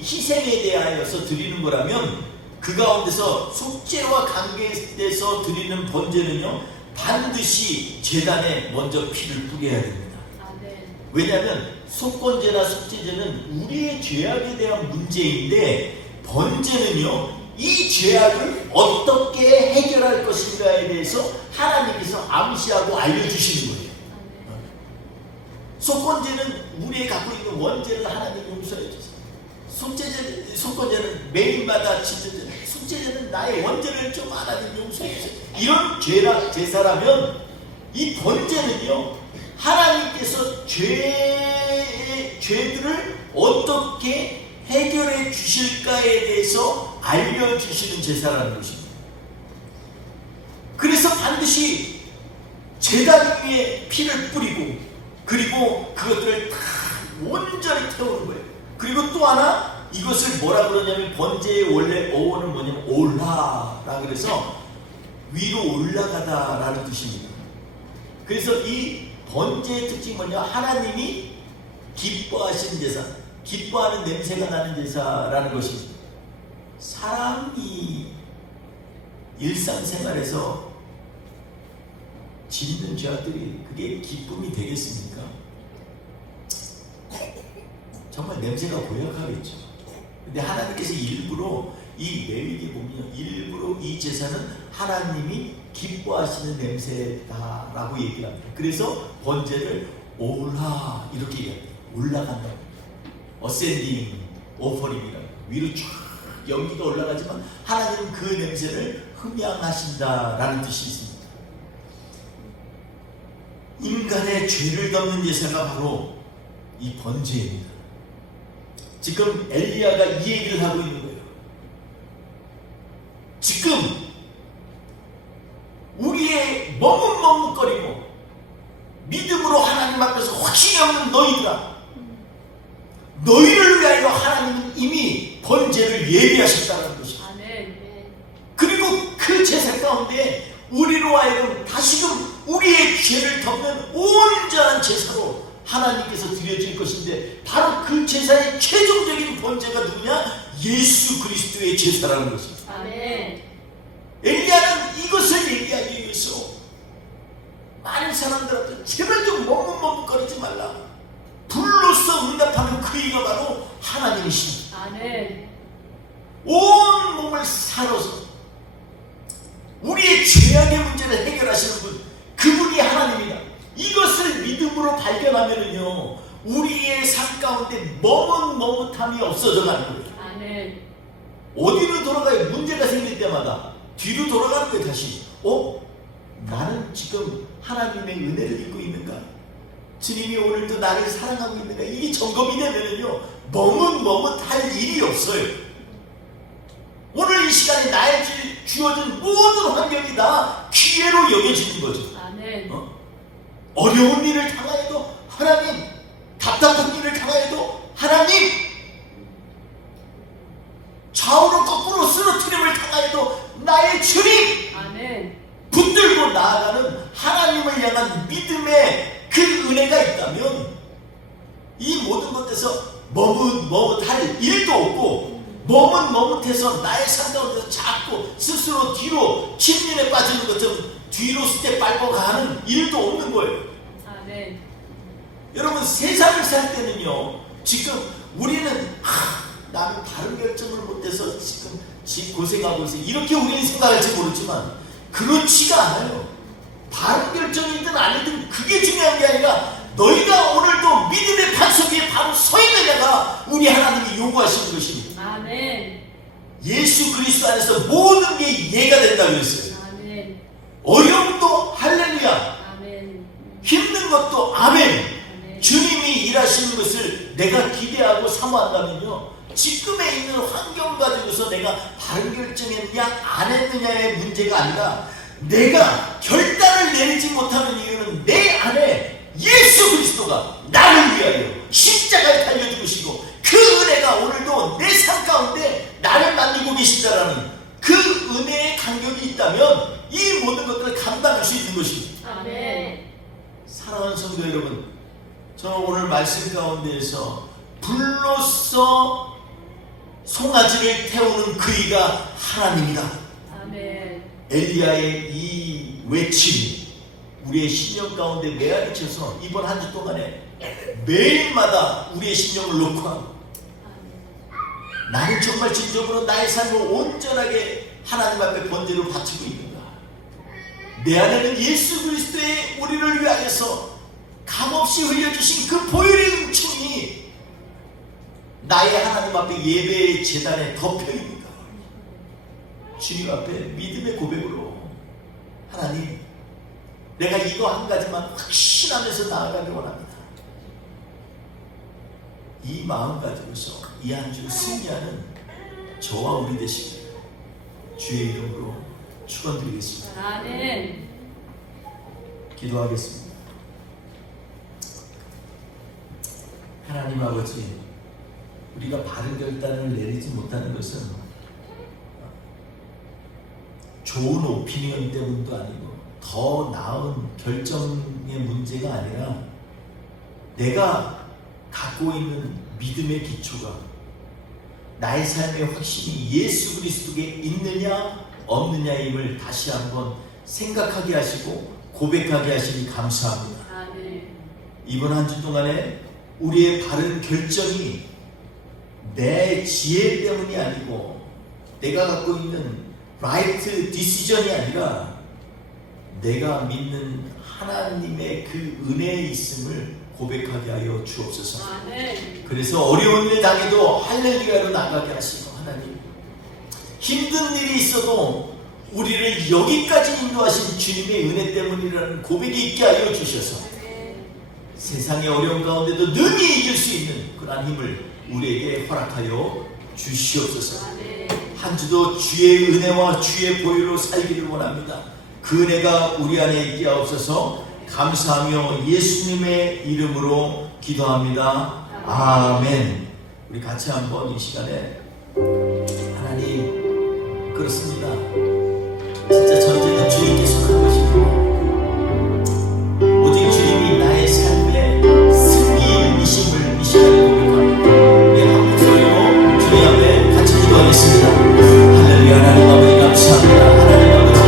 희생에 대하여서 드리는 거라면 그 가운데서 속죄와 관계돼서 드리는 번제는요 반드시 제단에 먼저 피를 뿌려야 됩니다. 왜냐하면 속건제나 속죄제는 우리의 죄악에 대한 문제인데 번제는요 이 죄악을 어떻게 해결할 것인가에 대해서 하나님께서 암시하고 알려주시는 거예요. 속건제는 우리의 갖고 있는 원죄를 하나님이 용서해 주세요. 속건제는 매일마다 짓는 죄, 속죄제는 나의 원죄를 좀 하나님 용서해 주세요. 이런 제사라면 이 번제는요 하나님께서 죄들을 어떻게 해결해 주실까에 대해서 알려주시는 제사라는 것입니다. 그래서 반드시 제단 위에 피를 뿌리고 그리고 그것들을 다 온전히 태우는 거예요. 그리고 또 하나 이것을 뭐라 그러냐면 번제의 원래 어원은 뭐냐면 올라라 그래서 위로 올라가다라는 뜻입니다. 그래서 이 번제의 특징이 뭐냐 하나님이 기뻐하시는 제사, 기뻐하는 냄새가 나는 제사라는 것입니다. 사람이 일상생활에서 짓는 죄악들이 그게 기쁨이 되겠습니까? 정말 냄새가 고약하겠죠. 근데 하나님께서 일부러 이 레위기에 보면 일부러 이 제사는 하나님이 기뻐하시는 냄새다라고 얘기를 합니다. 그래서 번제를 올라 이렇게 얘기합니다. 올라간다. 어센딩 오퍼링이라고 위로 쫙 연기가 올라가지만 하나님은 그 냄새를 흠양하신다라는 뜻이 있습니다. 인간의 죄를 덮는 제사가 바로 이 번제입니다. 지금 엘리야가 이 얘기를 하고 있는 거예요. 지금 우리의 머뭇머뭇거리고 믿음으로 하나님 앞에서 확신이 없는 너희들아, 너희를 위하여 하나님은 이미 번제를 예비하셨다는 것입니다. 그리고 그 제사 가운데 우리로 하여금 다시금 우리의 죄를 덮는 온전한 제사로 하나님께서 드려질 것인데 바로 그 제사의 최종적인 번제가 누구냐? 예수 그리스도의 제사라는 것입니다. 아멘. 엘리야는 이것을 얘기하기 위해서 많은 사람들한테 제발 좀 머뭇머뭇거리지 말라. 불로써 응답하는 그이가 바로 하나님이십니다. 아멘. 온 몸을 살아서 우리의 죄악의 문제를 해결하시는 분, 그분이 하나님이다. 이것을 믿음으로 발견하면은요 우리의 삶 가운데 머뭇머뭇함이 없어져 가는 거예요. 아멘. 어디로 돌아가요? 문제가 생길 때마다 뒤로 돌아가는 거예요. 다시 나는 지금 하나님의 은혜를 입고 있는가? 주님이 오늘도 나를 사랑하고 있는가? 이게 점검이 되면은요 머뭇머뭇할 일이 없어요. 오늘 이 시간에 나에게 주어진 모든 환경이 다 기회로 여겨지는 거죠. 아멘. 어려운 일을 당하여도 하나님, 답답한 일을 당하여도 하나님, 좌우로 거꾸로 쓰러트림을 당하여도 나의 주님 아멘. 붙들고 나아가는 하나님을 향한 믿음의 그 은혜가 있다면 이 모든 것에서 머뭇할 일도 없고 머뭇해서 나의 삶 가운데서 자꾸 스스로 뒤로 침륜에 빠지는 것처럼 뒤로 스텝 밟고 가는 일도 없는 거예요. 아멘. 여러분 세상을 살 때는요 지금 우리는 나는 다른 결정을 못해서 지금 고생하고 있어 이렇게 우리는 생각할지 모르지만 그렇지가 않아요. 바른 결정이든 아니든 그게 중요한 게 아니라 너희가 오늘도 믿음의 반석 위에 바로 서 있느냐가 우리 하나님이 요구하시는 것입니다. 아멘. 예수 그리스도 안에서 모든 게 예가 된다고 그랬어요. 아멘. 어려움도 할렐루야, 아멘. 힘든 것도 아멘. 아멘. 주님이 일하시는 것을 내가 기대하고 사모한다면요 지금에 있는 환경 가지고서 내가 바른 결정했느냐 안 했느냐의 문제가 아니라 내가 결단을 내리지 못하는 이유는 내 안에 예수 그리스도가 나를 위하여 십자가에 달려 죽으시고 그 은혜가 오늘도 내 삶 가운데 나를 만들고 계신다라는 그 은혜의 간격이 있다면 이 모든 것들을 감당할 수 있는 것입니다. 아멘. 사랑하는 성도 여러분, 저는 오늘 말씀 가운데에서 불로써 송아지를 태우는 그이가 하나님이다. 아멘. 엘리야의 이 외침이 우리의 심령 가운데 메아리쳐서 이번 한 주 동안에 매일마다 우리의 심령을 놓고 하고 나는 정말 진정으로 나의 삶을 온전하게 하나님 앞에 번제로 바치고 있는가? 내 안에는 예수 그리스도의 우리를 위하여서 값없이 흘려주신 그 보혈의 은총이 나의 하나님 앞에 예배의 제단에 덮여있는가? 주님 앞에 믿음의 고백으로 하나님 내가 이거 한 가지만 확신하면서 나아가기 원합니다. 이 마음 가지고서 이 한 주 승리하는 저와 우리 되시길 주의 이름으로 축원드리겠습니다. 아멘. 기도하겠습니다. 하나님 아버지, 우리가 바른 결단을 내리지 못하는 것은 좋은 오피니언 때문도 아니고 더 나은 결정의 문제가 아니라 내가 갖고 있는 믿음의 기초가 나의 삶의 확신이 예수 그리스도에 있느냐 없느냐임을 다시 한번 생각하게 하시고 고백하게 하시니 감사합니다. 아멘. 이번 한 주 동안에 우리의 바른 결정이 내 지혜 때문이 아니고 내가 갖고 있는 라이트 디시전이 아니라 내가 믿는 하나님의 그 은혜에 있음을 고백하게 하여 주옵소서. 아멘. 그래서 어려운 일 당해도 할렐루야로 나가게 하시고 하나님, 힘든 일이 있어도 우리를 여기까지 인도하신 주님의 은혜 때문이라는 고백이 있게 하여 주셔서 세상의 어려움 가운데도 능히 이길 수 있는 그러한 힘을 우리에게 허락하여 주시옵소서. 한 주도 주의 은혜와 주의 보혈로 살기를 원합니다. 그 은혜가 우리 안에 있게 하옵소서. 감사하며 예수님의 이름으로 기도합니다. 아멘. 우리 같이 한번 이 시간에 하나님, 그렇습니다. 진짜 전쟁은 주님께 속한 것입니다. 오직 주님이 나의 삶의 승리이심을 이 시간에 고백합니다. 우리 한 목소리로 주님 앞에 같이 기도하겠습니다. 할렐루야. 하나님 아버지 감사합니다. 하나님 아버지,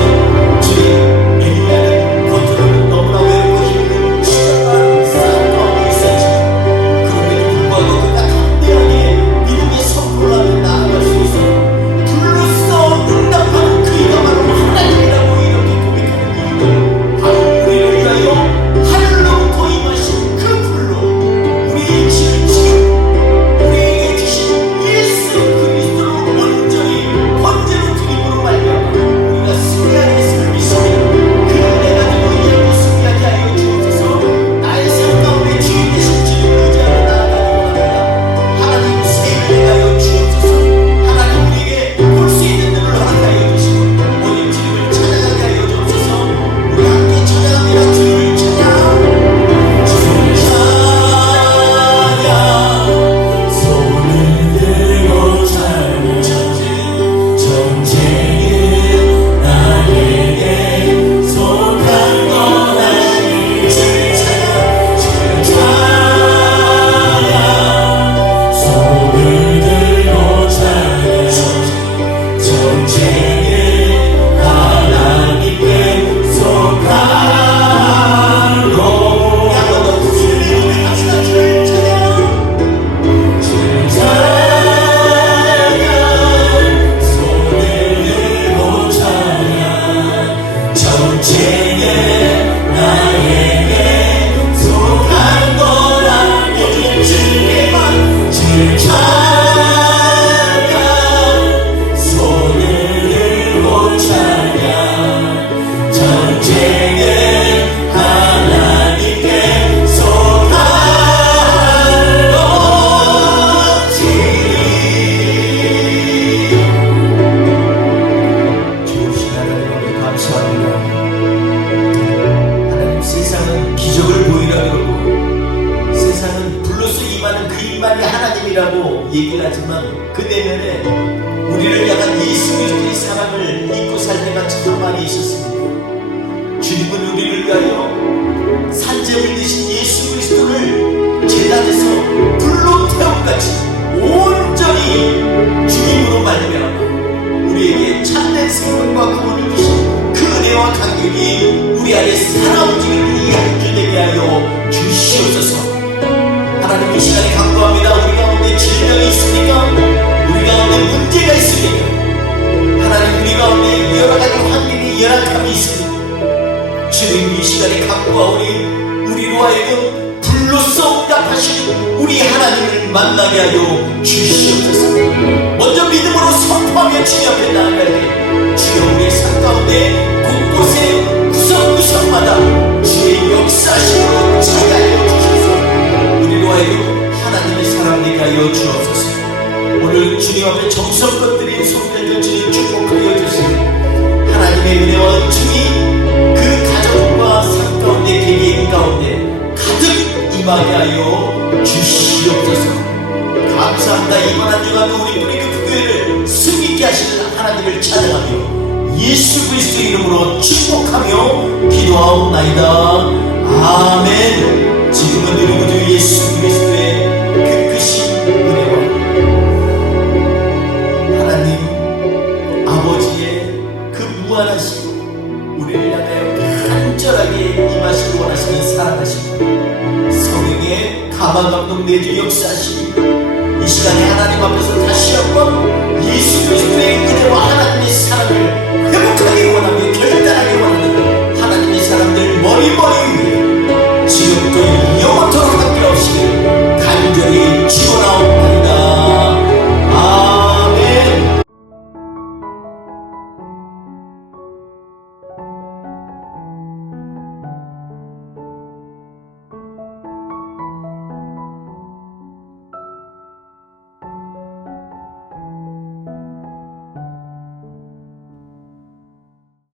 주님 엘리야는 겉으로는 너무나 외롭고 힘든 시간과 싸움 가운데 있었지만 그럼에도 불구하고 그가 담대하게 믿음의 선포를 하며 나아갈 수 있어 불로써 응답하는 그이가 바로 하나님이라고 내일하지만 그 내년에 우리를 향한 예수 그리스도의 사랑을 잊고 살 때가 참 많이 있었습니다. 주님은 우리를 위하여 산재물 되신 예수 그리스도를 제단에서 불로 태움같이 온전히 주님으로 말미암아 우리에게 참된 생명과 구원을 주신 그 은혜와 감격이 우리 안에 살아오기를 이해하게 되게 하여 주시옵소서. 하나님, 이 시간에 간구합니다. 우리 가운데 질병이 있으니까, 우리 가운데 문제가 있으니까, 하나님, 우리 가운데 여러 가지 환경이 열악함이 있으니까 주님, 이 시간에 간구하오니 우리로 하여금 불로써 응답하신 우리 하나님을 만나게 하여 주시옵소서. 먼저 믿음으로 선포하며 주님 앞에 나아갈 때 주여 우리의 삶 가운데 곳곳에 구석구석마다 주의 역사심으로 찾아여 주셔서 우리로 하여금 하나님의 사람 되게 하여 주옵소서. 오늘 주님 앞에 정성껏 드린 손들들 주님 축복하여 주시고 하나님의 은혜와 은총이 그 가정과 삶 가운데 개개인 가운데 가득 임하게 하여 주시옵소서. 감사합니다. 이번 한 주간도 우리 뿌리 그 교회를 승리케 하시는 하나님을 찬양하며 예수 그리스도의 이름으로 축복하며 기도하옵나이다. 아멘. 지금은 우리 구주 예수 그리스도의 그 크신 은혜와 하나님 아버지의 그 무한하시고 우리를 향하여 간절하게 임하시고 원하시는 사랑하시고 성령의 감화 감동 내주 역사하시니 이 시간에 하나님 앞에서 다시 한번